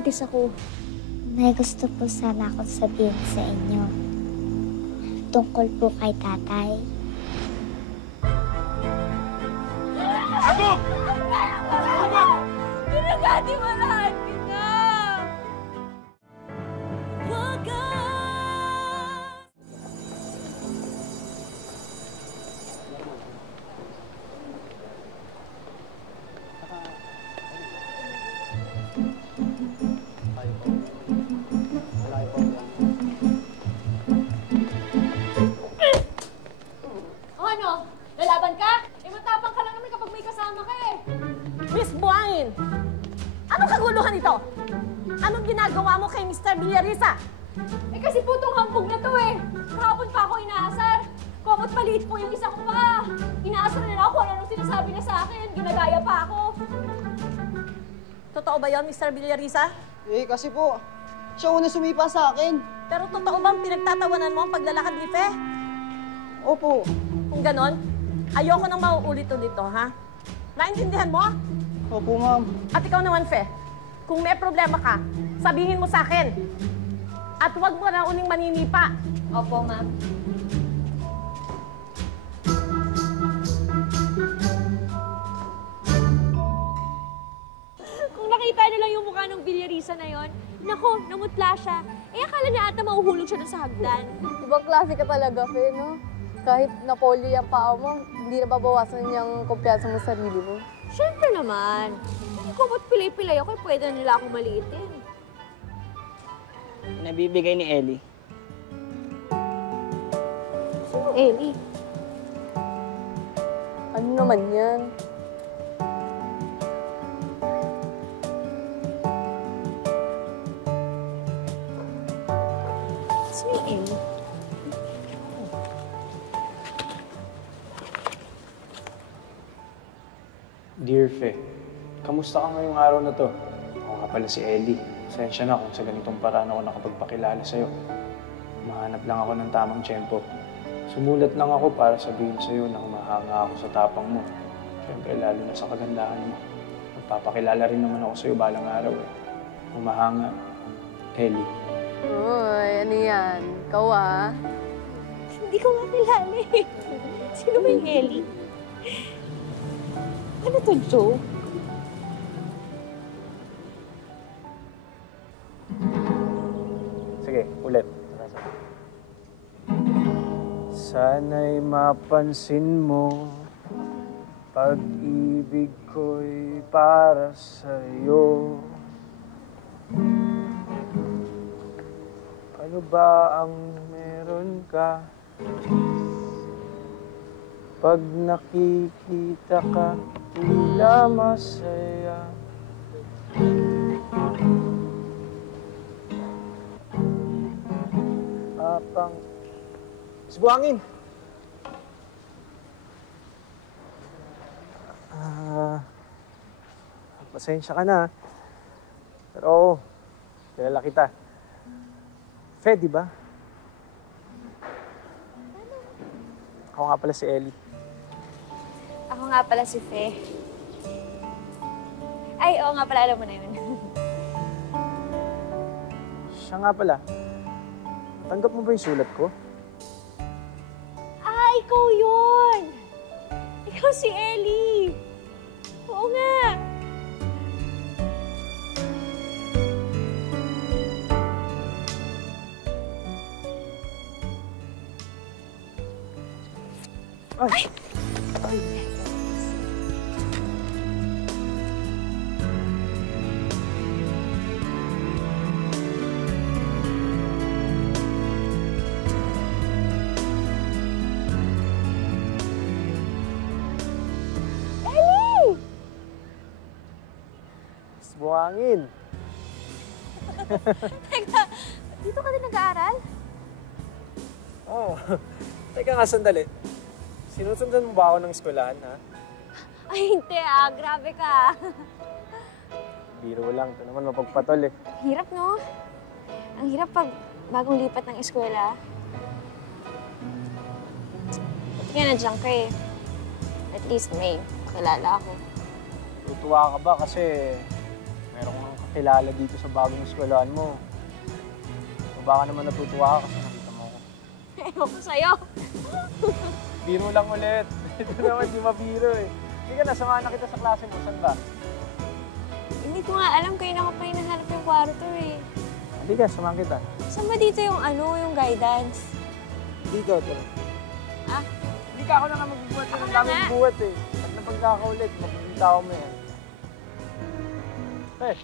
buntis ako. May gusto po sana akong sabihin sa inyo. Tungkol po kay tatay. Ako! Pinagati mo lahat kita! Ano? Lalaban ka? Matapang ka lang naman kapag may kasama ka eh. Miss Buangin! Anong kaguluhan ito? Anong ginagawa mo kay Mr. Villarisa? Kasi po tong hambog na to eh. Kahapon pa ako inaasar. Komot maliit po yung isa ko pa. Inaasar nila ako kung anong sinasabi na sa akin. Ginagaya pa ako. Totoo ba yon, Mr. Villarisa? Kasi po, siya una sumipa sa akin. Pero totoo bang pinagtatawanan mo ang paglalakad ni Fe? Opo. Kung ganon, ayoko nang mauulit-ulit to, ha? Naintindihan mo? Opo, ma'am. At ikaw naman, Fe, kung may problema ka, sabihin mo sa akin. At huwag mo na uling maninipa. Opo, ma'am. Kung nakita niyo lang yung mukha ng Villarisa na yon, nako, namutla siya. Akala niya ata mahuhulog siya dun sa hagdan. Ibang klase ka talaga, Fe, no? Kahit na-polio yung paa mo, hindi na babawasan yung kumpiyansa mo sa sarili mo. Siyempre naman. Kung ba't pilay-pilay ako, pwede na nila akong maliitin. Nabibigay ni Ellie. Sino Ellie? Ano naman yan? Sino Ellie? Dear Fe, kamusta ka ngayong araw na to? Ako nga pala si Ellie. Pasensya na kung sa ganitong paraan ako nakapagpakilala sa'yo. Mahanap lang ako ng tamang tiyempo. Sumulat lang ako para sabihin sa'yo na mahanga ako sa tapang mo. Siyempre, lalo na sa kagandahan mo. Magpapakilala rin naman ako sa'yo balang araw eh. Mahanga, Ellie. Uy, ano yan? Ikaw ah? Hindi ko nga kilala eh. Sino ba yung Ellie? Ano to, Joe? Sige, ulit. Sana'y mapansin mo, pag-ibig ko'y para sa'yo. Ano ba ang meron ka? Pag nakikita ka, tila masaya. Apang... Miss Buangin! Pasensya ka na. Pero, kilala kita. Fe, di ba? Ako nga pala si Ellie. Ako nga pala si Fe. Ay, oo nga pala, alam mo na yun. Siya nga pala. Tanggap mo ba yung sulat ko? Ah, ikaw yun! Ikaw si Ellie! Oo nga! Ay! Ay! Ellie! Buangin! Teka, dito ka din nag-aaral? Oo. Teka nga, sandali. Sinusundan mo ba ako ng eskwelahan, ha? Ay, hindi ah. Grabe ka. Biro lang. Ito naman mapagpatol eh. Hirap, no? Ang hirap pag bagong lipat ng eskwela. Buti nga nandiyan ka eh. At least may kalala ako. Tutuwa ka ba kasi meron kang kakilala dito sa bagong eskwelahan mo. O baka naman natutuwa ka kasi nakita mo ako. Ewan ko sa'yo. Biro lang ulit. Ito naman, di mabiro eh. Hindi ka, nasamahan na kita sa klase mo. Saan ba? Hindi ko nga alam kayo na ko pa hinahanap yung kwarto eh. Hindi ka, samahan kita. Saan ba dito yung yung guidance? Dito, tara. Ah? Hindi ka ako na nga magbubuhat Ako ng na daming nga. buhat eh. Pag napagkakaulit, makikita ko mo yan. Eh,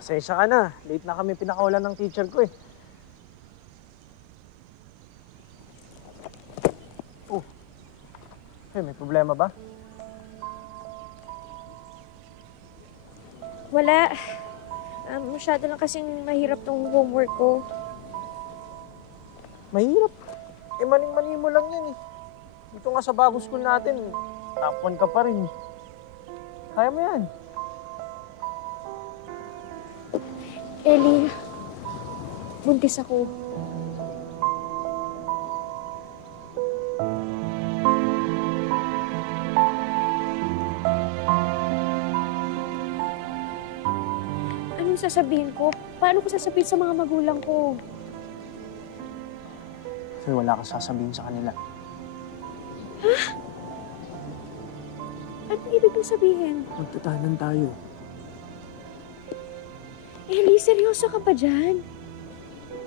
pasensya ka na. Late na kami pinakawalan ng teacher ko eh. Oh. May problema ba? Wala. Masyado lang kasing mahirap tong homework ko. Mahirap. Eh, maning-mani mo lang yan eh. Dito nga sa bagong school natin, top 1 ka pa rin. Kaya mo yan. Ellie, buntis ako. Anong sasabihin ko? Paano ko sasabihin sa mga magulang ko? Kasi wala kang sasabihin sa kanila. Anong ibig mong sabihin? Magtatahanan tayo. Ellie, seryoso ka ba dyan?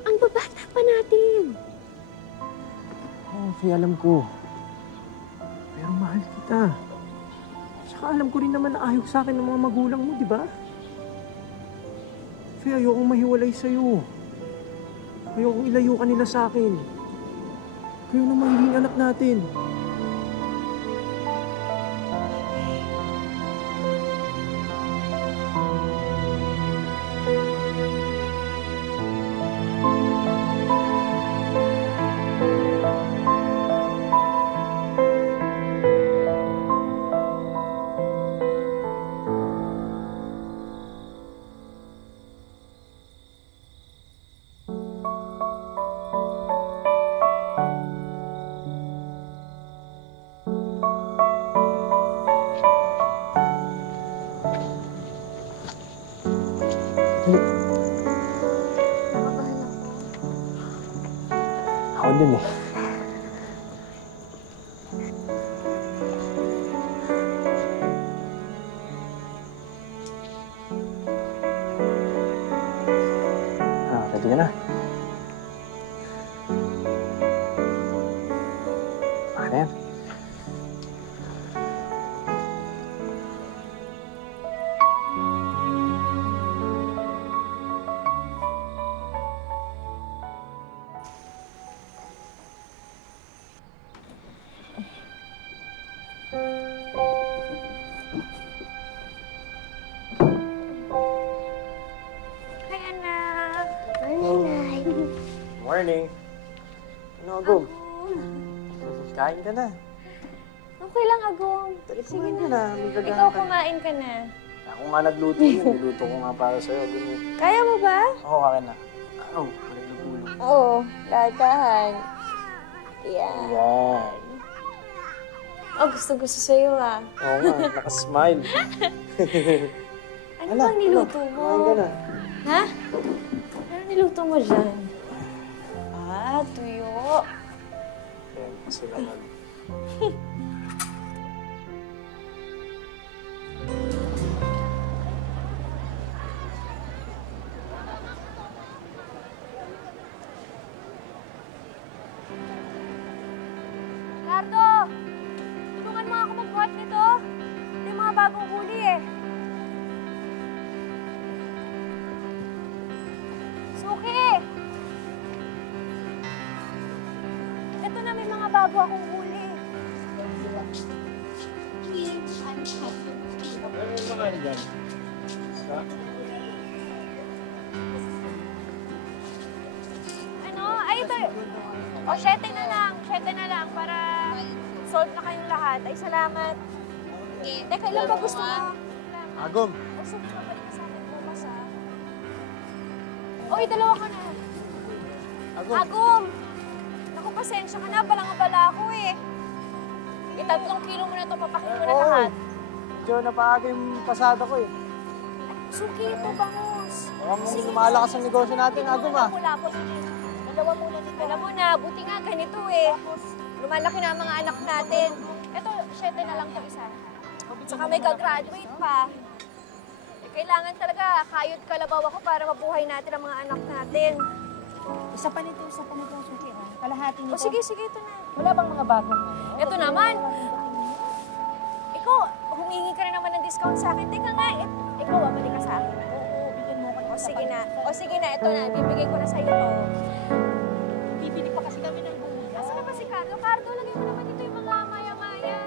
Ang babata pa natin. Oo, Faye, alam ko. Pero mahal kita. Tsaka alam ko rin naman na ayaw sa akin ng mga magulang mo, di ba? Faye, ayokong mahiwalay sa'yo. Ayokong ilayo ka nila sa akin. Kayo na magiging anak natin. Ako din eh. Ready ka na? Ano yan? Hi, anak. Nanay. Morning. Ano, Agong? Kain ka na. Okay lang, Agong. Sige na. May Ikaw kagahan ka. kumain ka na. Ako nga nagluto yun. Niluto ko nga para sa'yo. Agong. Kaya mo ba? Oo, kakin na. Oh, naglugulo. Oo, dahan. Yan. Yan. Oh, gusto-gusto sa'yo ah. Oo nga, nakasmile. Ano bang niluto mo? Kumain ka na. Ha? Ano niluto mo dyan? Ah, tuyo. Yan, kasi naman. Cardo! Tulungan mo ako magbuhat nito. Ito yung mga bagong huli eh. Suki! Ito na, may mga bago akong huli. Ano yung mga dyan? Ha? Ano? Ay, ito. O, 7 na lang. 7 na lang para solve na kayong lahat. Ay, salamat. Teka, ilan ba gusto mo? Agom! O, so, babalik ka sa akin bukas, ha? Oy, dalawa ka na. Agum! Naku, pasensya ka na. Balang-abala ako eh. 3 kilo mo na ito. Papakin mo na lahat. Medyo napaaga yung pasada ko eh. Suki ito, bangus. Huwag mong lumalakas ang negosyo natin, Agum ah. Lapot. Dalawa muna dito. Alam mo na, buti nga ganito eh. Lumalaki na ang mga anak natin. Ito, 7 na lang ito isa. Tsaka may gagraduate pa. Eh, kailangan talaga, kayod kalabaw ako para mabuhay natin ang mga anak natin. Isa pa nito, Suki. Kalahati nito. O sige, ito na. Wala bang mga bagong Ito naman. Ikaw, humingi ka na naman ng discount sa akin. Teka nga, ikaw, balik ka sa akin. Oo, bigyan mo ako. O sige na, ito na. Bibigay ko na sa'yo to. Bibili pa kasi kami ng buhay. Nasaan na ba si Carlo? Carlo, lagay mo naman dito yung mga maya-maya.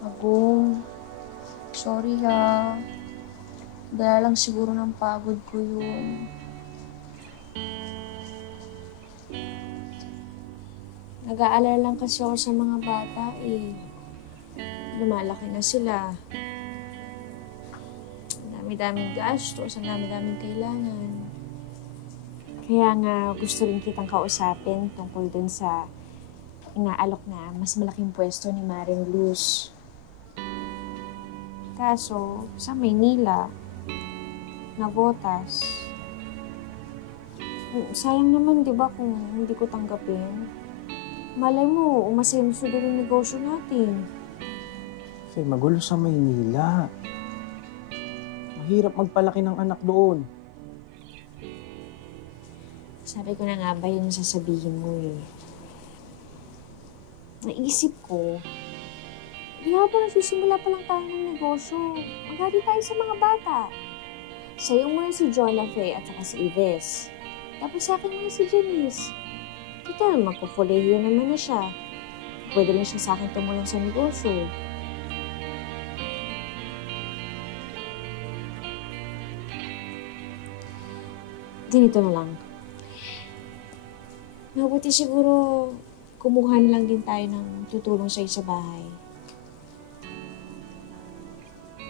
Agum, sorry ha. Dahil lang siguro ng pagod ko yun. Nag-aalala lang kasi ako sa mga bata eh. Lumalaki na sila. Ang dami-daming gastos, ang dami-daming kailangan. Kaya nga gusto rin kitang kausapin tungkol dun sa inaalok na mas malaking pwesto ni Maring Luz. Kaso, sa Maynila, nabotas. Sayang naman, di ba, kung hindi ko tanggapin. Malay mo, umasenso doon yung negosyo natin. Fe, magulo sa Maynila. Mahirap magpalaki ng anak doon. Sabi ko na nga ba yun sasabihin mo eh. Naisip ko, di ba nagsisimula pa lang tayo ng negosyo? Maghati tayo sa mga bata. Sa'yo muna si Jonathan at saka si Ives. Tapos sa akin muna si Janice. Total, magkukulehiyo naman na siya. Pwede rin siya sa akin tumulong sa negosyo. Ganito na lang. Mabuti siguro kumuha na lang din tayo ng tutulong sa'yo sa bahay.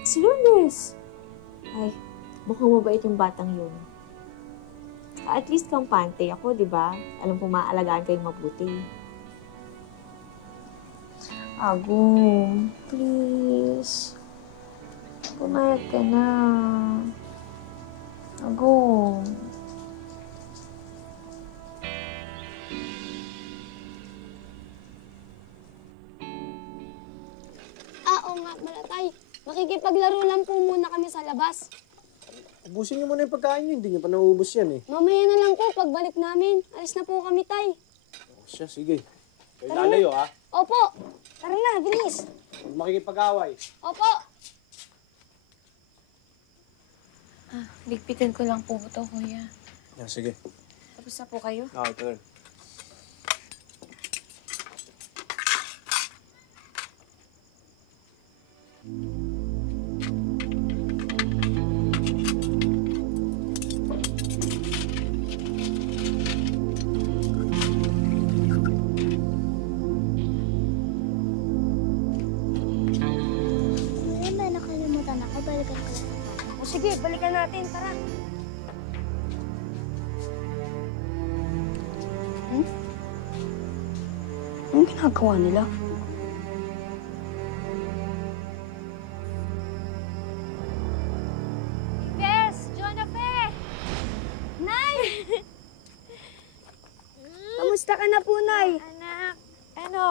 Si Lourdes! Ay, mukhang mabait yung batang yun. At least kampante ako, di ba? Alam kong maaalagaan kayong mabuti. Agum, please. Pumayag ka na. Agum. Oo nga pala, Tay. Makikipaglaro lang po muna kami sa labas. Ubusin niyo muna yung pagkain niyo, hindi niyo pa nauubos yan eh. Mamaya na lang po pagbalik namin. Alis na po kami, Tay. O siya, sige. Kayo lalayo ha. Opo. Tara na, bilis. Huwag makikipag-away. Opo. Ligpitan ko lang po ito, kuya. Yan, sige. Tapos na po kayo? Okay, ito rin. Ano ba nakalimutan ako? Balikan ko lang. O sige, balikan natin. Tara. Anong ginagawa nila? Yes, Jonathan! Nay! Kamusta ka na po, Nay? Anak, ano?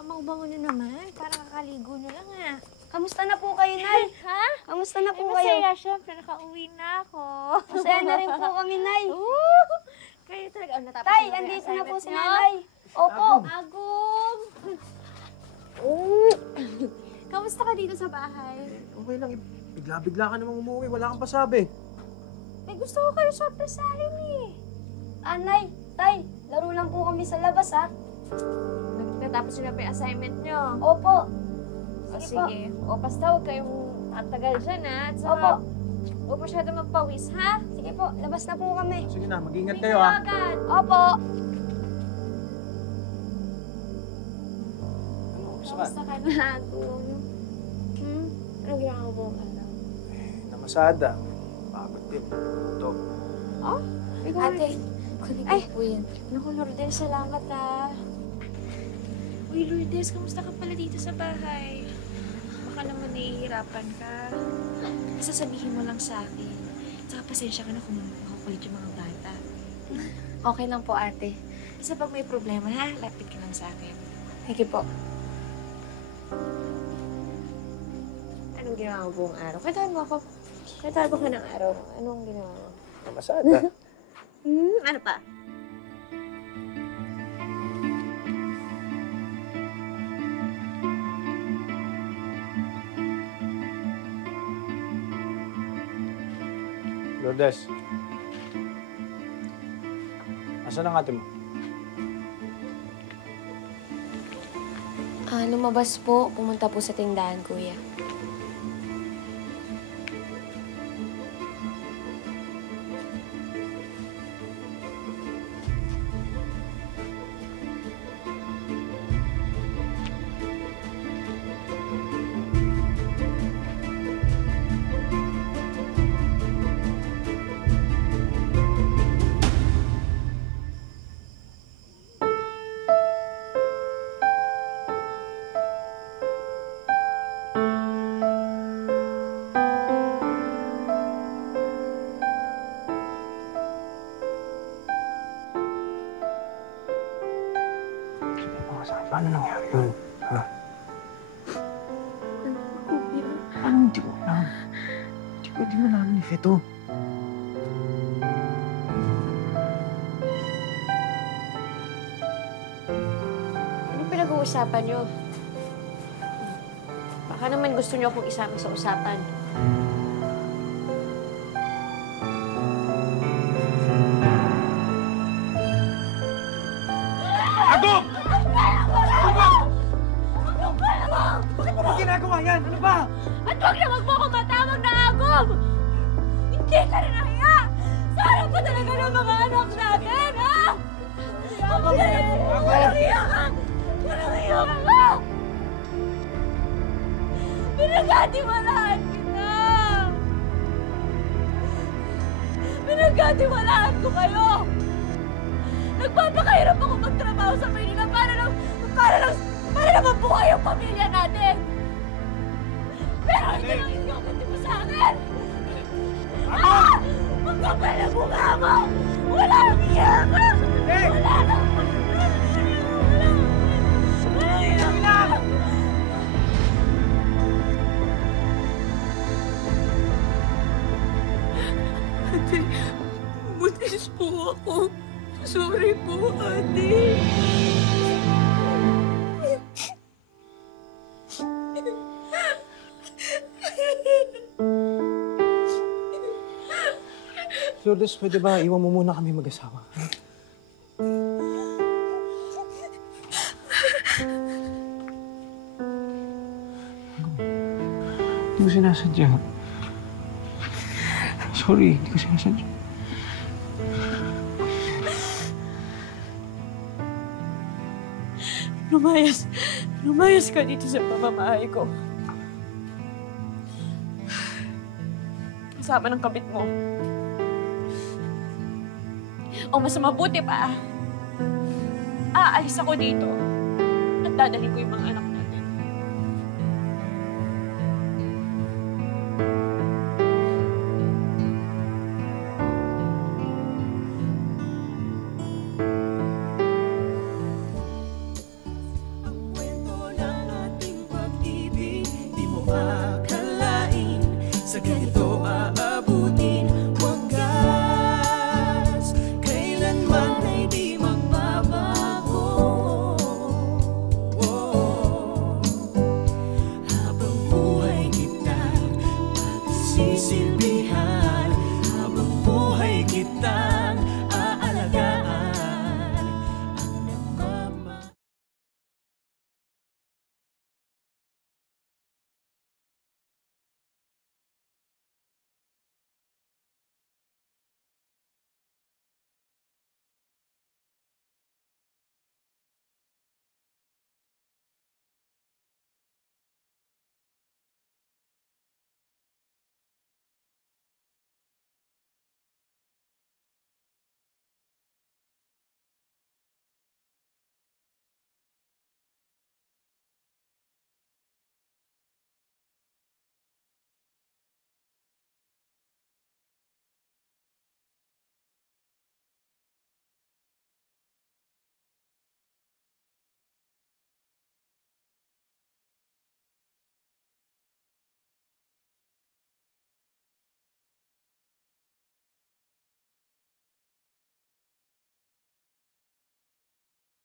Ang bango na naman. Parang kakaligo na lang ah. Kamusta na po kayo, Nay? Ha? Kamusta na po Masaya, kayo? syempre. Nakauwi na ako. Masaya na rin po kami, Nay. Kayo talaga. Oh, natapos Tay, na ba yung andito na po assignments si niyo? Nanay. Opo. Agum! Kamusta ka dito sa bahay? Okay lang, bigla-bigla ka namang umuwi. Wala kang pasabi. Eh, gusto ko kayo sorpresahin eh. Nay, Tay, laro lang po kami sa labas, ha? Natapos nyo na pa yung assignment nyo. Opo. O Sige sige. O basta huwag kayong tatagal dyan ha. At saka, Opo. huwag masyado magpawis ha. Sige po, labas na po kami. Sige na, mag-ingat Hindi kayo na ha. agad. Opo. Ano, gusto ka? Kamusta ka na, Agum? Ano ginagawa mo buong araw? Namasada. Pagod din. Ito. Oh, Ate, kunin ko po yan. Naku, Lourdes, salamat Uy, Lourdes, kamusta ka pala dito sa bahay? Baka naman nahihirapan ka. Sasabihin mo lang sa akin. Tsaka pasensya ka na kung makukulit yung mga bata. Okay lang po, ate. Basta pag may problema, ha? Lapit ka lang sa akin. Sige po. Anong ginawa mo buong araw? Kwentuhan mo ako. Kwentuhan mo ka ng araw. Anong ginawa mo? Masada. Ano pa? Lourdes. Nasaan ang ate mo? Lumabas po. Pumunta po sa tindahan, kuya. Paano nangyari yun? Ha? Paano hindi ko alam? Hindi mo namin ni Feto. Ano pinag-uusapan niyo? Baka naman gusto niyo akong isama sa usapan. Agop! Bakit mo ba ginagawa yan? Ano ba? At huwag na wag mo ako matawag na agom! Hindi ka na nahiya! Sa harap pa talaga ng mga anak natin, ha? Walang hiya ka! Walang hiya ka! Pinagkatiwalaan kita! Pinagkatiwalaan ko kayo! Nagpapakahirap ako magtrabaho sa Maynila para lang mabuhay ang pamilya natin! Pero ito lang yung gagawin mo sa akin! Ah! Ang kapal na mukha mo! Wala kang hiya ka! Wala kang... Walang hiya ka! Ate, butis po ako. Sorry po, ate. Lourdes, pwede ba iwan mo muna kami mag-asawa? Hindi ko sinasadya. Sorry, hindi ko sinasadya. Lumayas ka dito sa pamamahay ko. Kasama ng kabit mo. O mas mabuti pa, aalis ako dito at dadalhin ko yung mga anak